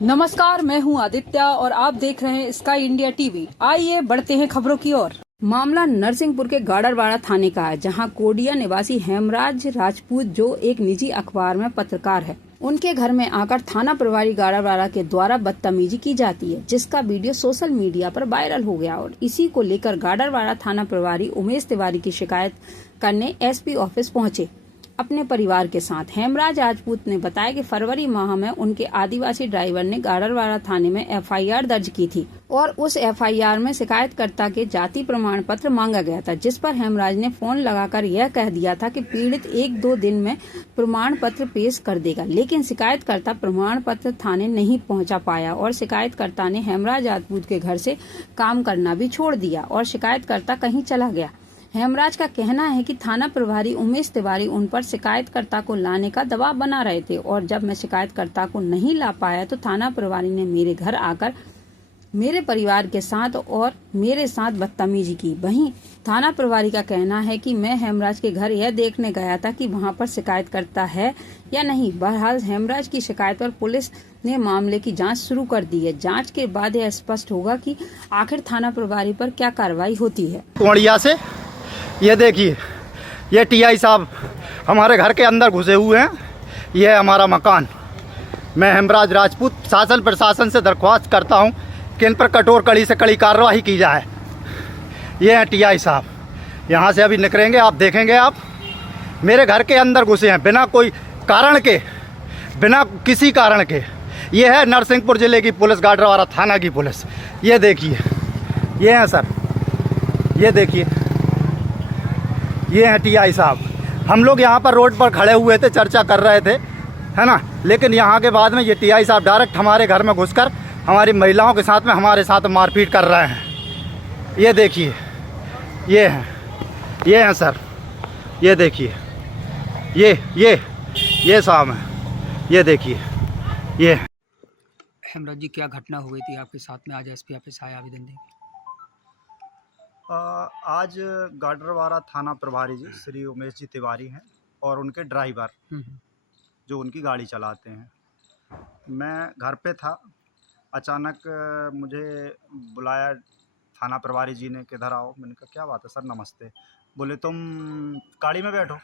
नमस्कार, मैं हूं आदित्य और आप देख रहे हैं स्काई इंडिया टीवी। आइए बढ़ते हैं खबरों की ओर। मामला नरसिंहपुर के गाडरवाड़ा थाने का है, जहां कोडिया निवासी हेमराज राजपूत, जो एक निजी अखबार में पत्रकार है, उनके घर में आकर थाना प्रभारी गाडरवाड़ा के द्वारा बदतमीजी की जाती है, जिसका वीडियो सोशल मीडिया पर वायरल हो गया। और इसी को लेकर गाडरवाड़ा थाना प्रभारी उमेश तिवारी की शिकायत करने एसपी ऑफिस पहुंचे अपने परिवार के साथ। हेमराज राजपूत ने बताया कि फरवरी माह में उनके आदिवासी ड्राइवर ने गाडरवाड़ा थाने में एफआईआर दर्ज की थी और उस एफआईआर में शिकायतकर्ता के जाति प्रमाण पत्र मांगा गया था, जिस पर हेमराज ने फोन लगाकर यह कह दिया था कि पीड़ित 1-2 दिन में प्रमाण पत्र पेश कर देगा। लेकिन शिकायतकर्ता प्रमाण पत्र थाने नहीं पहुंचा पाया और शिकायतकर्ता ने हेमराज राजपूत के घर से काम करना भी छोड़ दिया और शिकायतकर्ता कहीं चला गया। हेमराज का कहना है कि थाना प्रभारी उमेश तिवारी उन पर शिकायतकर्ता को लाने का दबाव बना रहे थे और जब मैं शिकायतकर्ता को नहीं ला पाया तो थाना प्रभारी ने मेरे घर आकर मेरे परिवार के साथ और मेरे साथ बदतमीजी की। वहीं थाना प्रभारी का कहना है कि मैं हेमराज के घर यह देखने गया था कि वहां पर शिकायतकर्ता है या नहीं। बहरहाल हेमराज की शिकायत पर पुलिस ने मामले की जांच शुरू कर दी है। जांच के बाद यह स्पष्ट होगा कि आखिर थाना प्रभारी पर क्या कार्रवाई होती है। कोडिया से ये देखिए, ये टीआई साहब हमारे घर के अंदर घुसे हुए हैं। ये है हमारा मकान। मैं हेमराज राजपूत शासन प्रशासन से दरख्वास्त करता हूं कि इन पर कठोर कड़ी से कड़ी कार्रवाई की जाए। ये हैं टीआई साहब, यहाँ से अभी निकलेंगे, आप देखेंगे। आप मेरे घर के अंदर घुसे हैं बिना कोई कारण के, बिना किसी कारण के। ये है नरसिंहपुर जिले की पुलिस, गाडरवाड़ा थाना की पुलिस। ये देखिए, ये हैं सर, ये देखिए, ये हैं टीआई साहब। हम लोग यहाँ पर रोड पर खड़े हुए थे, चर्चा कर रहे थे, है ना। लेकिन यहाँ के बाद में ये टीआई साहब डायरेक्ट हमारे घर में घुसकर हमारी महिलाओं के साथ में हमारे साथ मारपीट कर रहे हैं। ये देखिए, ये हैं सर, ये देखिए, ये साहब हैं, ये देखिए, ये। हेमराज जी, क्या घटना हो गई थी आपके साथ में? आज एसपी ऑफिस आए आवेदन देंगे। आज गाडरवाड़ा थाना प्रभारी जी श्री उमेश जी तिवारी हैं और उनके ड्राइवर जो उनकी गाड़ी चलाते हैं। मैं घर पे था, अचानक मुझे बुलाया थाना प्रभारी जी ने, किधर आओ। मैंने कहा क्या बात है सर, नमस्ते। बोले तुम गाड़ी में बैठो।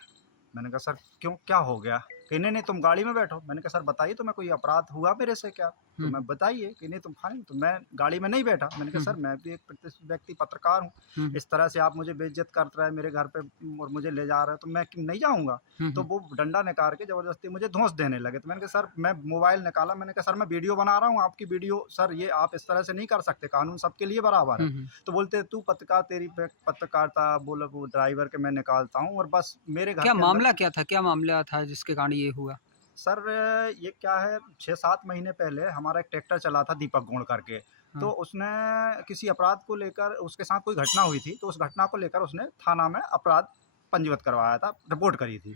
मैंने कहा सर क्यों, क्या हो गया? कि नहीं तुम गाड़ी में बैठो। मैंने कहा सर बताइए, तुम्हें कोई अपराध हुआ मेरे से क्या? तो मैं बताइए। कि नहीं तुम खाएंगे। तो मैं गाड़ी में नहीं बैठा। मैंने कहा सर मैं भी एक प्रतिष्ठित व्यक्ति पत्रकार हूँ, इस तरह से आप मुझे बेइज्जत कर रहे हैं मेरे घर पे और मुझे ले जा रहे हैं, तो मैं नहीं जाऊँगा। तो वो डंडा निकाल के ज़बरदस्ती मुझे धौंस देने लगे। तो मैंने कहा सर, मैं मोबाइल निकाला, मैंने कहा सर मैं वीडियो बना रहा हूँ, आपकी वीडियो सर ये आप इस तरह से नहीं कर सकते, कानून सबके लिए बराबर है। तो बोलते तू पत्रकार, तेरी पत्रकारिता, बोला वो ड्राइवर के मैं निकालता हूँ। और बस मेरे घर क्या के मामला क्या था, क्या मामला था जिसके कारण ये हुआ? सर ये क्या है, 6-7 महीने पहले हमारा एक ट्रैक्टर चला था दीपक गोड़ करके। तो उसने किसी अपराध को लेकर, उसके साथ कोई घटना हुई थी, तो उस घटना को लेकर उसने थाना में अपराध पंजीबद्ध करवाया था, रिपोर्ट करी थी।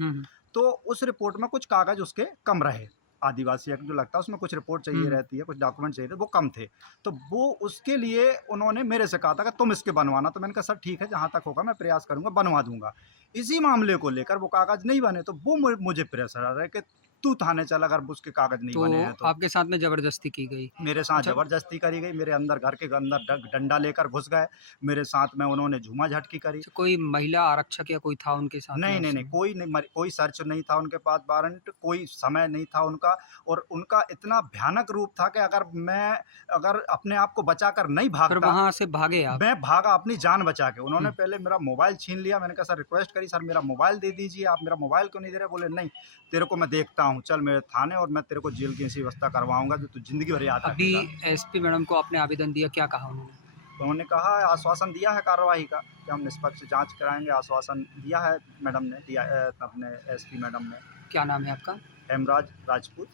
तो उस रिपोर्ट में कुछ कागज उसके कम रहे। आदिवासी एक्ट जो लगता है उसमें कुछ रिपोर्ट चाहिए रहती है, कुछ डॉक्यूमेंट चाहिए थे, वो कम थे। तो वो उसके लिए उन्होंने मेरे से कहा था कि तुम इसके बनवाना। तो मैंने कहा सर ठीक है, जहाँ तक होगा मैं प्रयास करूँगा, बनवा दूंगा। इसी मामले को लेकर वो कागज नहीं बने, तो वो मुझे प्रेशर आ रहा है कि तू थाने चल, अगर उसके कागज नहीं बने हैं तो। आपके साथ में जबरदस्ती की गई? मेरे साथ जबरदस्ती करी गई, मेरे अंदर, घर के अंदर डंडा लेकर घुस गए, मेरे साथ में उन्होंने झूमा झटकी करी। कोई महिला आरक्षक या कोई था उनके साथ? नहीं, कोई नहीं, कोई सर्च नहीं था उनके पास, वारंट, कोई समय नहीं था उनका। और उनका इतना भयानक रूप था कि अगर अपने आप को बचाकर नहीं भागता, फिर वहां से भागे आप? मैं भागा अपनी जान बचा के। उन्होंने पहले मेरा मोबाइल छीन लिया। मैंने कहा सर, रिक्वेस्ट करी, सर मेरा मोबाइल दे दीजिए, आप मेरा मोबाइल क्यों नहीं दे रहे? बोले नहीं, तेरे को मैं देखता हूँ, चल मेरे थाने और मैं तेरे को जेल की ऐसी व्यवस्था करवाऊंगा जो तू जिंदगी भर याद अभी रखेगा। एसपी मैडम को आपने आवेदन दिया, क्या कहा उन्होंने? तो उन्होंने कहा, आश्वासन दिया है कार्रवाई का कि हम निष्पक्ष जांच कराएंगे, आश्वासन दिया है मैडम ने, अपने एसपी मैडम ने। क्या नाम है आपका? हेमराज राजपूत,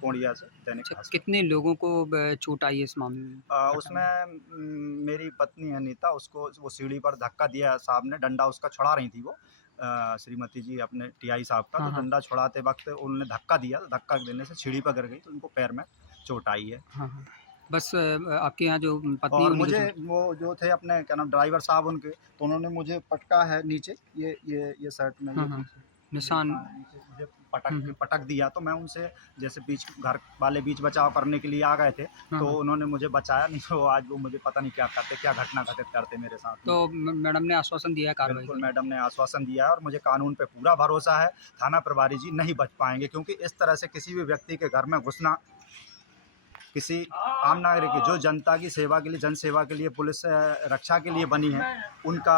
कोडिया से, दैनिक भास्कर। कितने लोगों को चोट आई है इस मामले में? उसमें मेरी पत्नी है नीता, उसको वो सीढ़ी पर धक्का दिया साहब ने, डंडा उसका छुड़ा रही थी वो, श्रीमती जी अपने टीआई साहब का। तो डंडा छुड़ाते वक्त उन्होंने धक्का दिया, धक्का देने से सीढ़ी पर गिर गई, तो उनको पैर में चोट आई है। बस आपके यहाँ जो पत्नी, और मुझे वो जो थे अपने क्या नाम ड्राइवर साहब उनके, तो उन्होंने मुझे पटका है नीचे, ये शर्ट में, निशान मुझे पटक दिया, तो मैं उनसे जैसे घर वाले बीच बचाव करने के लिए आ गए थे, तो उन्होंने मुझे बचाया, नहीं तो आज वो मुझे पता नहीं क्या करते, क्या घटना घटित करते मेरे साथ में। तो मैडम ने आश्वासन दिया है कार्रवाई बिल्कुल का? मैडम ने आश्वासन दिया है और मुझे कानून पे पूरा भरोसा है। थाना प्रभारी जी नहीं बच पाएंगे, क्योंकि इस तरह से किसी भी व्यक्ति के घर में घुसना, किसी आम नागरिक की जो जनता की सेवा के लिए, जन सेवा के लिए पुलिस रक्षा के लिए बनी है, उनका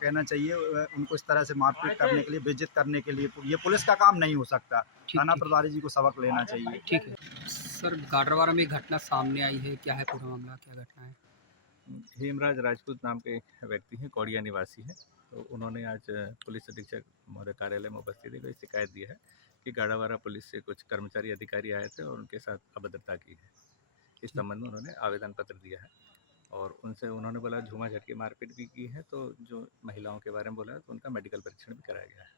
कहना चाहिए उनको इस तरह से मारपीट करने के लिए, बेइज्जत करने के लिए ये पुलिस का काम नहीं हो सकता। थाना प्रभारी जी को सबक लेना चाहिए। ठीक है सर, गाडरवारा में एक घटना सामने आई है, क्या है पूरा मामला, क्या घटना है? हेमराज राजपूत नाम के व्यक्ति हैं, कौड़िया निवासी हैं। तो उन्होंने आज पुलिस अधीक्षक महोदय कार्यालय में उपस्थित हुई शिकायत दी है कि गाड़ावारा पुलिस से कुछ कर्मचारी अधिकारी आए थे और उनके साथ अभद्रता की है। इस संबंध में उन्होंने आवेदन पत्र दिया है और उनसे उन्होंने बोला झूमा झटके मारपीट भी की है, तो जो महिलाओं के बारे में बोला है तो उनका मेडिकल परीक्षण भी कराया गया है।